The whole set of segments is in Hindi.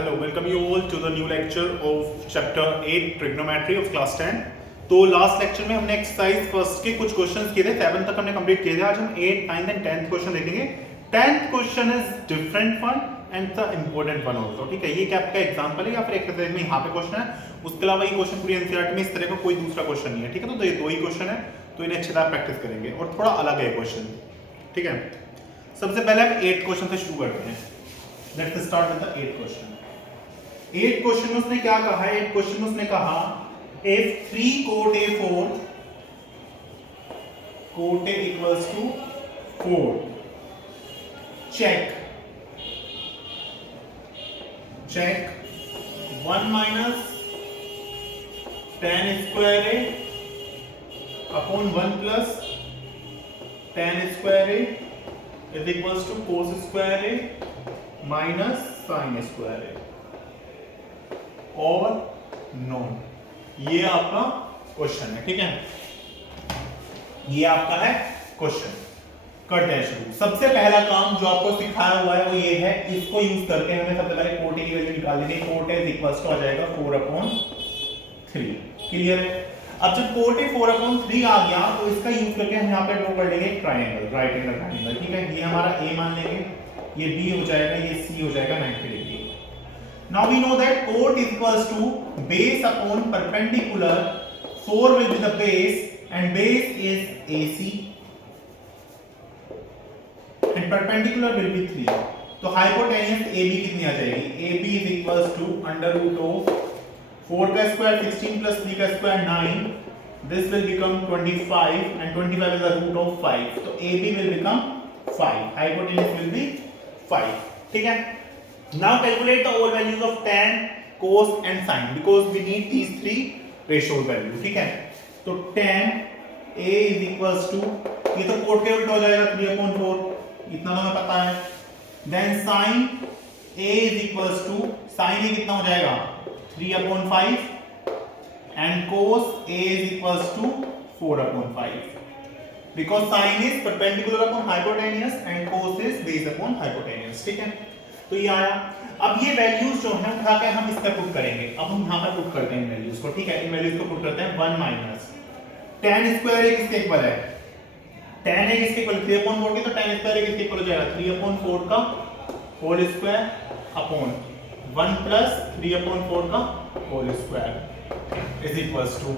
Hello, welcome you all to the new lecture of chapter 8 trigonometry of class 10. तो लास्ट लेक्चर में हमने एक्सरसाइज फर्स्ट के कुछ क्वेश्चंस किए थे, 7 तक हमने कंप्लीट किए थे. आज हम 8, 9 एंड 10th क्वेश्चन देखेंगे. 10th question is different one and the important one also. ठीक है, ये क्या आपका एग्जांपल है या फिर एक्सरसाइज में यहाँ पे क्वेश्चन है, उसके अलावा ये क्वेश्चन पूरी एनसीईआरटी में इस तरह का कोई दूसरा क्वेश्चन नहीं है. ठीक है, तो ये दो ही क्वेश्चन है, तो इन्हें अच्छे तरह प्रैक्टिस करेंगे और थोड़ा अलग है क्वेश्चन. ठीक है, सबसे पहले हम 8 क्वेश्चन से शुरू करते हैं. Let's start with the 8 question. 8 question में उसने क्या कहा है? 8 क्वेश्चन में उसने कहा if 3 cot A4 cot A equals to 4, check 1 minus tan square A upon 1 plus tan square A is equals to cos square A minus sin square A और नो. ये आपका क्वेश्चन है. ठीक है, ये आपका है क्वेश्चन. करते हैं शुरू. सबसे पहला काम जो आपको सिखाया हुआ है वो ये है, इसको यूज करके हमें सबसे पहले कोट ए की वैल्यू निकाल लेनी है. कोट ए इक्वल्स टू आ जाएगा 4/3. क्लियर है? अब जब कोट ए 4/3 आ गया तो इसका यूज करके हम यहाँ पे ड्रॉ कर लेंगे ट्रायंगल, राइट एंगल ट्रायंगल. ठीक है, ये हमारा ए मान लेंगे, ये बी हो जाएगा, ये सी हो जाएगा 90 degree. Now we know that cot is equals to base upon perpendicular. 4 will be the base and base is AC and perpendicular will be 3. तो hypotenuse AB कितनी आ जाएगी? AB is equals to under root of 4 का स्क्वायर 16 plus 3 का square 9. This will become 25 and 25 is the root of 5. तो AB will become 5. Hypotenuse will be 5. ठीक है. Now calculate the all values of tan, cos and sin because we need these three ratio values. ठीक है, तो tan A is equals to, ये तो कोट के उल्टा हो जाएगा 3/4, इतना तो हमें पता है. Then sin A is equals to, sin A कितना हो जाएगा 3/5 and cos A is equals to 4/5 because sin is perpendicular upon hypotenuse and cos is base upon hypotenuse. ठीक है, तो ये आया. अब ये वैल्यूज जो है उठा के हम इस पे पुट करेंगे. अब हम यहां पर पुट करते हैं इन वैल्यूज को. ठीक है, इन वैल्यूज को पुट करते हैं. 1 माइनस tan स्क्वायर ए किसके इक्वल है? tan ए किसके इक्वल? 3/4 के, तो tan स्क्वायर ए किसके इक्वल हो जाएगा? 3/4 का होल स्क्वायर अपॉन 1 प्लस 3/4 का whole square is equals to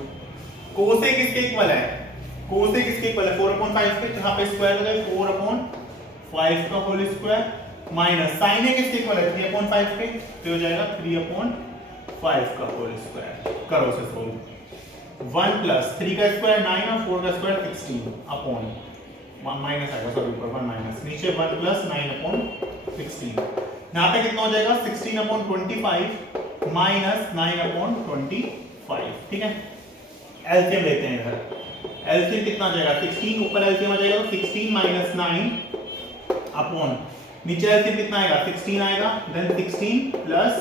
cos A किसके इक्वल है? cos ए किसके इक्वल है? 4/5 के, जहां पे स्क्वायर हो जाए 4/5 का होल स्क्वायर माइनस sin ए किसके इक्वल है? 3/5 के, तो हो जाएगा 3/5 का होल स्क्वायर. करो उसे सोल्व. 1 प्लस 3 का स्क्वायर 9 और 4 का स्क्वायर 16 अपॉन माइनस आएगा, सॉरी ऊपर 1 माइनस, नीचे 1 प्लस 9/16. यहां पे कितना हो जाएगा? 16/25 माइनस 9/25. ठीक है, एलसीएम लेते हैं इधर. एलसीएम कितना आ जाएगा? 16 ऊपर एलसीएम आ जाएगा, तो 16 माइनस 9 अपॉन नीचे एलसीएम कितना आएगा? 16 आएगा, देन 16 प्लस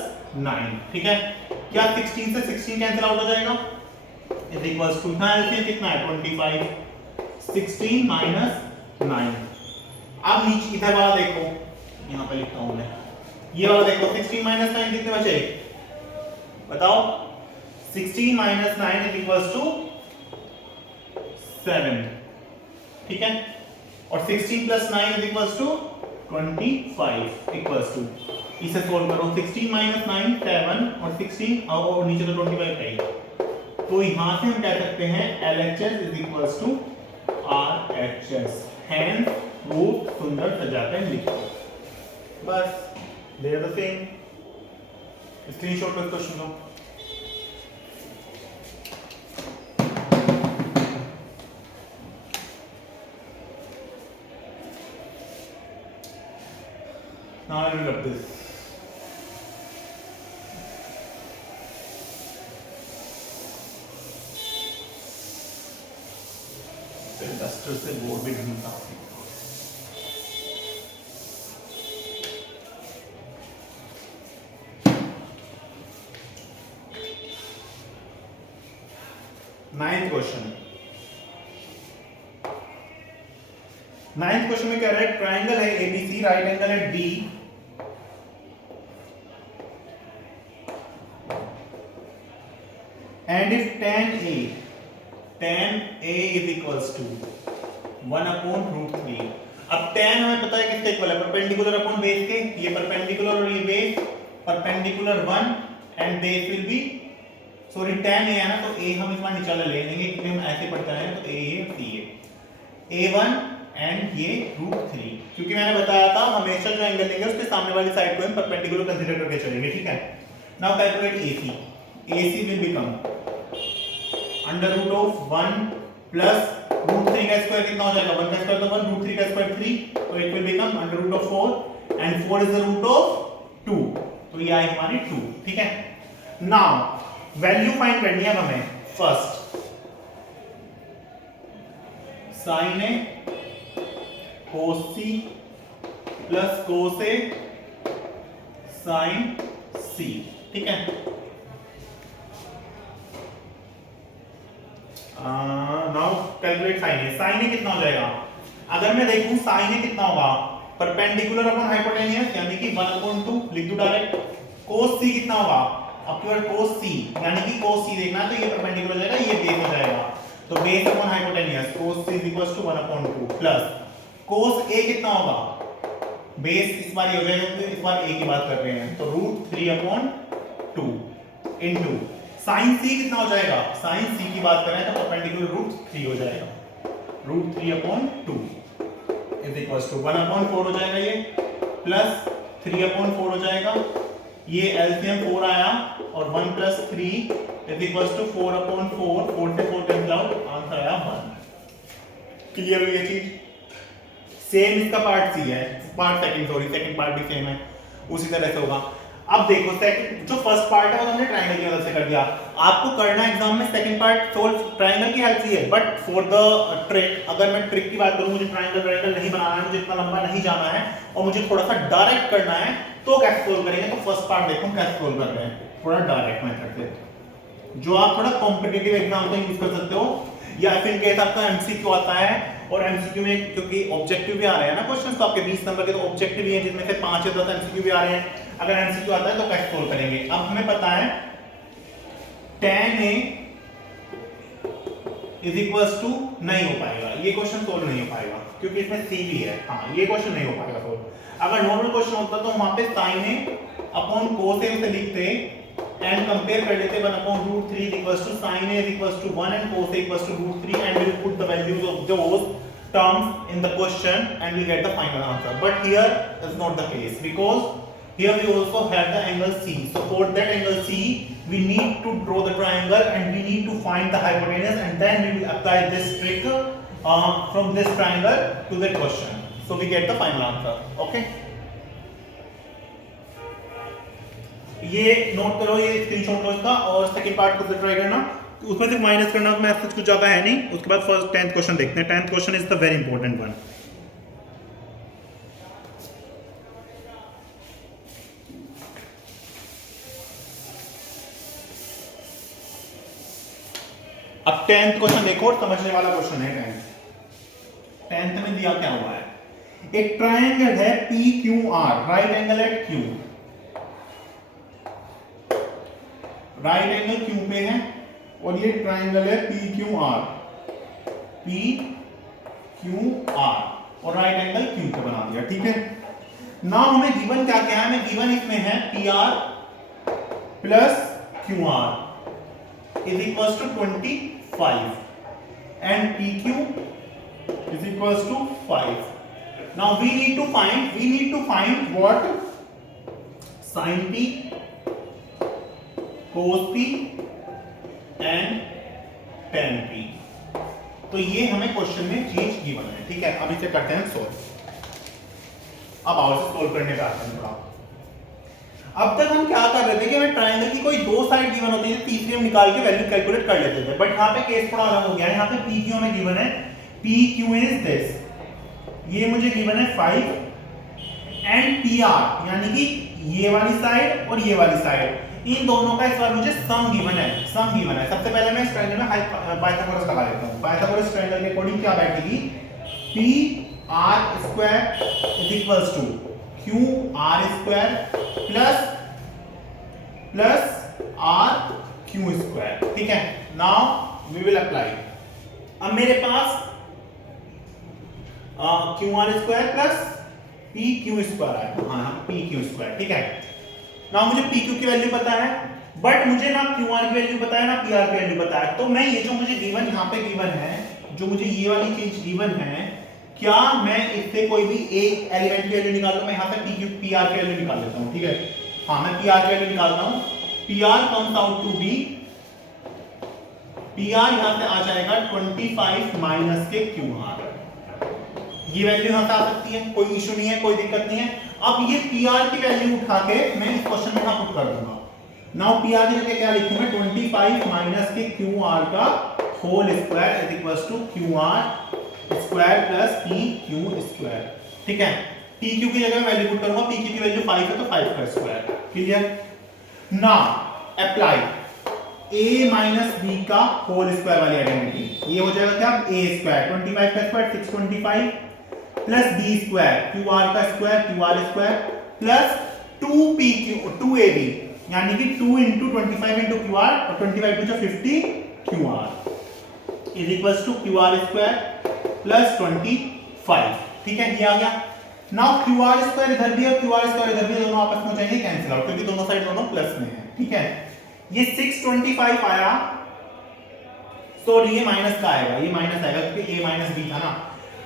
9. ठीक है, क्या 16 से 16 कैंसिल आउट हो जाएगा? इज इक्वल्स टू एलसीएम कितना है? 25. 16 माइनस 9. अब नीचे इधर वाला देखो, यहां पे लिखता हूं मैं, ये वाला देखो. 16 माइनस 9 कितने बचे? बताओ. 16 माइनस 9 इज इक्वल्स टू 7. ठीक है, और 16 plus 9 is equals to 25 equals to, इसे सोल्व करो. 16 माइनस 9 7 और 16 और नीचे तो 25 है. तो यहां से हम कह सकते हैं LHS is equals to RHS. Hence रूप सुंदर सजाते हैं लिखो. बस they are the same. Screenshot पर क्वेश्चन लो. Now I will rub this. फिर डस्टर से बोर्ड भी ढूंढता हूँ. नाइन्थ क्वेश्चन में कह रहा है ट्राइंगल है ABC, राइट एंगल है D and if tan a is equals to 1/√3। अब tan हमें पता है किसके इक्वल है, परपेंडिकुलर अपॉन बेस के, ये परपेंडिकुलर और ये base, perpendicular 1 and base will be sorry tan a है ना, तो a हम इस बार नीचे ले लेंगे क्योंकि हम ऐसे पढ़ते हैं, तो a a1 एंड ये √3, क्योंकि मैंने बताया था हमेशा जो एंगल लेंगे उसके सामने वाली साइड को हम परपेंडिकुलर कंसीडर करके चलेंगे, ठीक है। Now calculate AC will become √1 plus √3 का स्क्वायर कितना हो जाएगा, 1 का स्क्वायर तो 1, √3 का स्क्वायर 3, तो it will become √4 and 4 is the root of 2, तो ये आई हमारी 2, ठीक है। नाउ वैल्यू फाइंड करनी है हमें। First sin A cos C plus cos A sin C, ठीक है। नाउ कैलकुलेट sin A कितना हो जाएगा, अगर मैं देखूं sin A कितना होगा, परपेंडिकुलर अपॉन हाइपोटेन्यूस यानी कि 1/2 लिख दूं डायरेक्ट। cos C कितना होगा, आपके पास cos C यानी कि cos C देखना है तो ये परपेंडिकुलर हो जाएगा, ये बेस हो जाएगा, तो base upon hypotenuse cos C is equals to 1/2 plus cos A कितना होगा, बेस इस बार ये हो जाएगा क्योंकि इस बार A की बात कर रहे हैं, तो √3/2 इनटू sin C कितना हो जाएगा, sin C की बात कर रहे हैं तो परपेंडिकुलर √3 हो जाएगा, √3/2 इज इक्वल्स टू 1/4 हो जाएगा ये, प्लस 3/4 हो जाएगा, ये एलसीएम 4 आया और 1 प्लस 3 इज इक्वल्स टू 4/4, 4 से 4 कैंसिल आउट, आंसर आया 1। क्लियर हुई ये चीज। सेम इसका पार्ट सी है, पार्ट सेकंड पार्ट भी सेम है, उसी तरह से होगा। अब देखो सेकंड जो फर्स्ट पार्ट है वो हमने ट्रायंगल की मदद से कर दिया, आपको करना एग्जाम में सेकंड पार्ट सोल्व ट्रायंगल की हेल्प से है, बट फॉर द ट्रिक, अगर मैं ट्रिक की बात करूं, मुझे ट्रायंगल नहीं बनाना है, मुझे इतना लंबा नहीं जाना है और मुझे थोड़ा सा डायरेक्ट करना है, तो कैसे सोल्व करेंगे, तो फर्स्ट पार्ट देखो कैसे सोल्व कर रहे हैं, थोड़ा डायरेक्ट मेथड से, जो आप थोड़ा कॉम्पिटिटिव एग्जाम में यूज कर सकते हो, या फिर केस आपका एमसीक्यू आता है और एमसीक्यू में क्योंकि ऑब्जेक्टिव भी आ रहे हैं ना क्वेश्चंस, तो आपके 20 नंबर के तो ऑब्जेक्टिव भी हैं जिसमें से 5 या 10 एमसीक्यू भी आ रहे हैं, अगर एमसीक्यू आता है तो कैसे सोल्व करेंगे। अब हमें पता है tan A is equals to नहीं हो पाएगा, ये क्वेश्चन सोल्व नहीं हो पाएगा क्योंकि इसमें C भी है, हाँ ये क्वेश्चन नहीं हो पाएगा सोल्व। अगर नॉर्मल क्वेश्चन होता तो वहां पे sin A upon cos A उसे लिखते एंड कंपेयर कर लेते 1/√3 is equals to sin A is equals to 1 and cos A equals to √3 and we will put the values of those terms in the question and we get the final answer. But here is not the case because here we also have the angle C. So for that angle C we need to draw the triangle and we need to find the hypotenuse and then we will apply this trick from this triangle to that question. So we get the final answer. Okay. ये नोट करो, ये स्क्रीनशॉट लो इसका और सेकंड पार्ट को ट्राई करना, उसमें से माइनस करना, मैथ्स कुछ ज्यादा है नहीं। उसके बाद फर्स्ट 10th क्वेश्चन देखते हैं। 10th question is the very important one. अब 10th क्वेश्चन देखो, समझने वाला क्वेश्चन है। 10th में दिया क्या हुआ है, एक ट्रायंगल है PQR, right angle at Q, right angle Q पे है और ये ट्रायंगल है PQR और राइट एंगल Q पे बना दिया, ठीक है। नाउ हमें गिवन क्या क्या है, हमें गिवन इसमें है PR plus QR is equals to 25 and PQ is equals to 5। Now we need to find what sin P cos P and tan P। तो ये हमें क्वेश्चन में चीज गिवन है, ठीक है। अब इसे करते हैं सोल्व। अब आओ इसे सोल्व करने पे आते हैं थोड़ा। अब तक हम क्या कर रहे थे कि हमें ट्रायंगल की कोई दो साइड गिवन होती है, तीसरी हम निकाल के वैल्यू कैलकुलेट कर लेते थे, बट यहाँ पे केस थोड़ा अलग हो गया है। यहाँ पे PQ में गिवन है, PQ इज दिस, ये मुझे गिवन है 5 एंड PR यानी कि ये वाली साइड और ये वाली साइड, इन दोनों का इस बार मुझे सम गिवन है। सबसे पहले मैं इस ट्रायंगल में पाइथागोरस लगा लेता हूं। पाइथागोरस ट्रायंगल के अकॉर्डिंग क्या बैठेगी, PR² is equals to QR² plus R³ Q square. ठीक है, नाउ वी विल अप्लाई। अब मेरे पास Q R square plus P Q square आएगा। हाँ, पी क्यू स्क्वायर। ठीक है, ना मुझे पी क्यू की वैल्यू पता है, बट मुझे ना क्यू आर की वैल्यू पता है ना पी आर की वैल्यू पता है। तो मैं ये जो मुझे गिवन यहाँ पे गिवन है, जो मुझे ये वाली चीज गिवन है, क्या मैं इससे कोई भी एक एलिमेंट की वैल्यू निकाल लूं? मैं यहाँ से पी क्यू पी आर की वैल्यू निकाल लेता हूँ। ठीक है, हाँ, मैं पी आर की वैल्यू निकालता हूँ। P R comes out to be, P R यहाँ से आ जाएगा 25 माइनस के क्यू आर। ये वैल्यू यहाँ से आ सकती है, कोई इशू नहीं है, कोई दिक्कत नहीं है। अब ये पी आर की वैल्यू उठा के मैं इस क्वेश्चन में यहाँ पुट कर दूंगा। नाउ पी आर की जगह क्या लिखूंगा? 25 माइनस के क्यू आर का whole square is equals to Q R square plus P Q square. ठीक है, पी क्यू की जगह वैल्यू पुट करूंगा। पी क्यू की वैल्यू 5 है तो 5 का square. Clear? Now apply a minus b का होल स्क्वायर वाली आइडेंटिटी। ये हो जाएगा क्या? a स्क्वायर 25 का square 625 plus b square Q R का square Q R square plus 2ab यानी कि 2 into 25 into क्यू आर और 25 into 50 Q R is equals to Q R square plus 25। ठीक है, ये आ गया। नाउ क्यू आर स्क्वायर इधर भी है, क्यू आर स्क्वायर इधर भी, दोनों आपस में हो जाएंगे कैंसिल आउट, क्योंकि दोनों साइड दोनों प्लस में है। ठीक है, ये 625 आया, सॉरी ये माइनस का आएगा, ये माइनस आएगा क्योंकि a माइनस b था ना।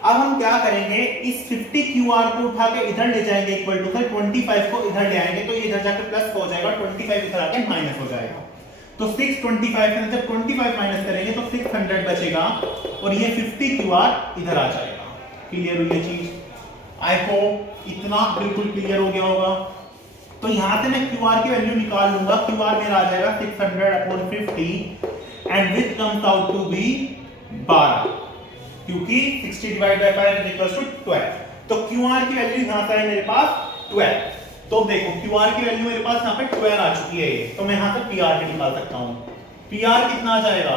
अब हम क्या करेंगे, इस 50 QR को उठा के इधर ले जाएंगे इक्वल टू 25 को इधर ले आएंगे, तो ये इधर जाकर प्लस हो जाएगा, 25 इधर आके माइनस हो जाएगा। तो 625 में जब 25 माइनस करेंगे तो 600 बचेगा और ये 50 QR इधर आ जाएगा। क्लियर हुई ये चीज? आई होप इतना बिल्कुल क्लियर हो गया होगा। तो यहां से मैं QR की वैल्यू निकाल लूंगा। QR मेरा आ जाएगा 600/50 and which comes out to be 12, क्योंकि 60 divide by 5 is equal to 12। तो QR की वैल्यू यहां से है मेरे पास 12। तो देखो QR की वैल्यू मेरे पास यहां पे 12 आ चुकी है, तो मैं यहां से PR की निकाल सकता हूं। PR कितना आ जाएगा?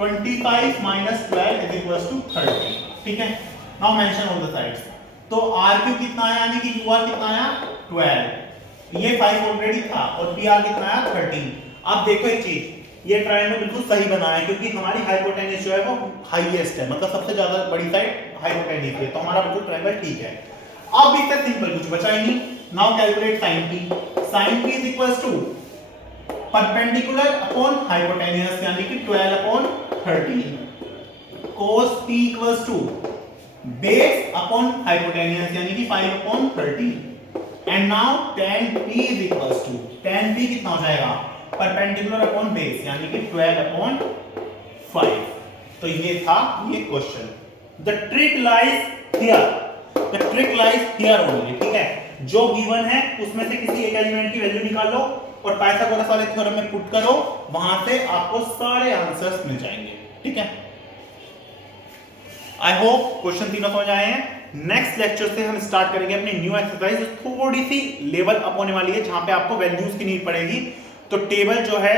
25 माइनस 12 इज इक्वल टू 30। ठीक है, now mention all the sides. तो RQ कितना आया, यानी कि QR कितना आया? 12। ये 5 ऑलरेडी था और PR कितना आया? 13। अब देखो एक चीज, ये ट्रायंगल बिल्कुल सही बना है क्योंकि हमारी हाइपोटेन्यूज जो है वो हाईएस्ट है, मतलब सबसे ज्यादा बड़ी साइड हाइपोटेन्यूज है, तो हमारा बिल्कुल ट्रायंगल ठीक है। अब इससे सिंपल कुछ बचा ही नहीं। Now calculate sin p। sin p is equals to perpendicular upon hypotenuse यानी कि 12/13 cos p equals to base upon hypotenuse यानी कि 5/13 and now tan p is equals to tan p कितना हो जाएगा? परपेंडिकुलर अपॉन बेस यानी कि 12/5। तो ये था ये question. The trick lies here, the trick lies here only. ठीक है, जो गिवन है उसमें से किसी एक एलिमेंट की वैल्यू निकाल लो और पाइथागोरस वाले थ्योरम में पुट करो, वहां से आपको सारे आंसर्स मिल जाएंगे। ठीक है, आई होप क्वेश्चन तीनों समझ आए हैं। नेक्स्ट लेक्चर से हम स्टार्ट करेंगे अपनी न्यू एक्सरसाइज, थोड़ी सी लेवल अप होने वाली है, जहां पे आपको वैल्यूज की नीड पड़ेगी। तो टेबल जो है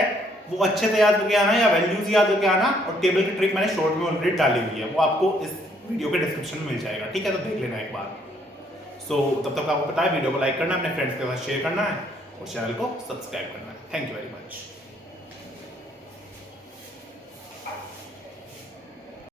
वो अच्छे से याद करके आना या वैल्यूज याद करके आना, और टेबल की ट्रिक मैंने शॉर्ट में ऑलरेडी डाली हुई है, वो आपको इस वीडियो के डिस्क्रिप्शन में मिल जाएगा। ठीक है, तो देख लेना एक बार। सो तब तक आपको पता है वीडियो को लाइक करना है, अपने फ्रेंड्स के साथ शेयर करना है और चैनल को सब्सक्राइब करना है। Thank you very much.